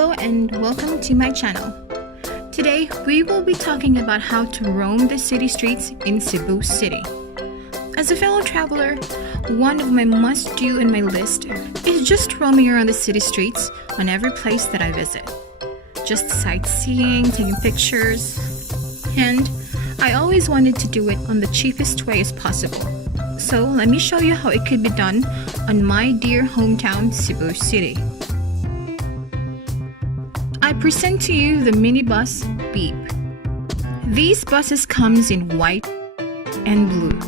Hello and welcome to my channel. Today we will be talking about how to roam the city streets in Cebu City. As a fellow traveler, one of my must-do in my list is just roaming around the city streets on every place that I visit. Just sightseeing, taking pictures, and I always wanted to do it on the cheapest way as possible. So let me show you how it could be done on my dear hometown, Cebu City. I present to you the minibus Beep. These buses comes in white and blue.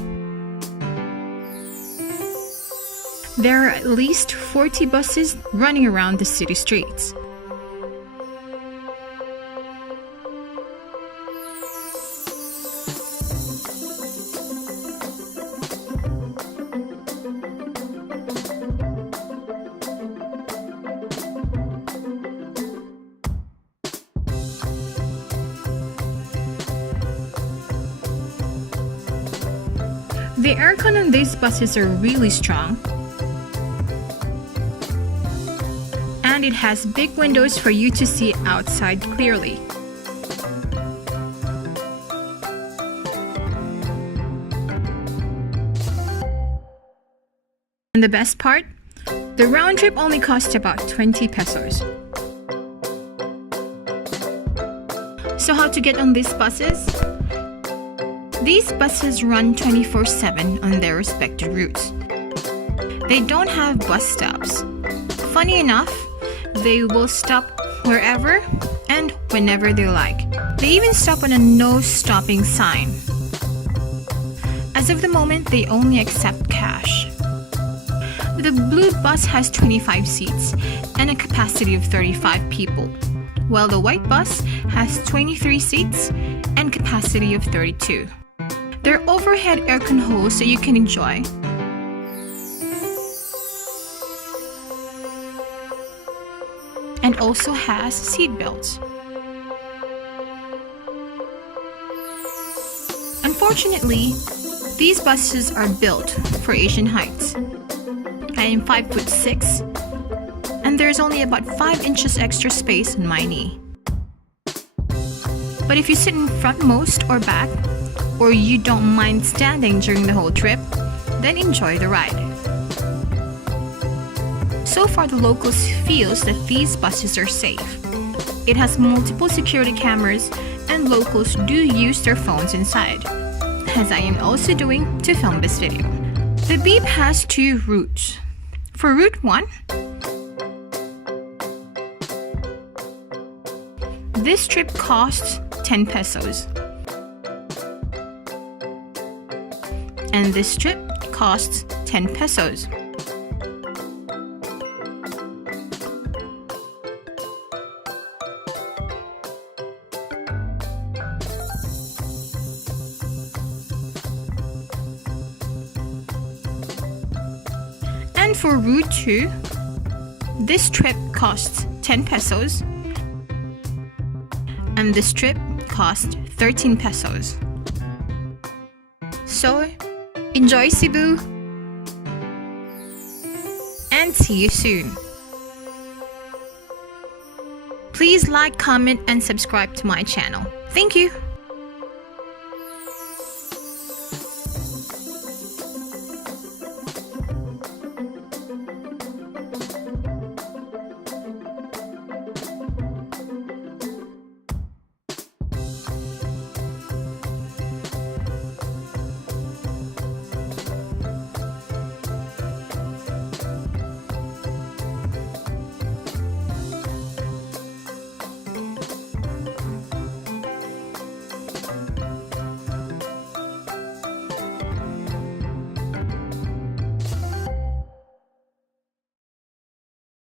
There are at least 40 buses running around the city streets. The aircon on these buses are really strong, and it has big windows for you to see outside clearly. And the best part, the round trip only costs about 20 pesos. So how to get on these buses? These buses run 24/7 on their respective routes. They don't have bus stops. Funny enough, they will stop wherever and whenever they like. They even stop on a no stopping sign. As of the moment, they only accept cash. The blue bus has 25 seats and a capacity of 35 people, while the white bus has 23 seats and capacity of 32. There are overhead aircon holes so you can enjoy. And also has seat belts. Unfortunately, these buses are built for Asian heights. I am 5'6", and there's only about 5 inches extra space on my knee. But if you sit in frontmost or back, or you don't mind standing during the whole trip, then enjoy the ride. So far, the locals feels that these buses are safe. It has multiple security cameras and locals do use their phones inside, as I am also doing to film this video. The Beep has 2 routes. For Route 1, this trip costs 10 pesos. And this trip costs 10 pesos. And for Route 2, this trip costs 10 pesos. And this trip costs 13 pesos. So, enjoy Cebu, and see you soon. Please like, comment, and subscribe to my channel. Thank you.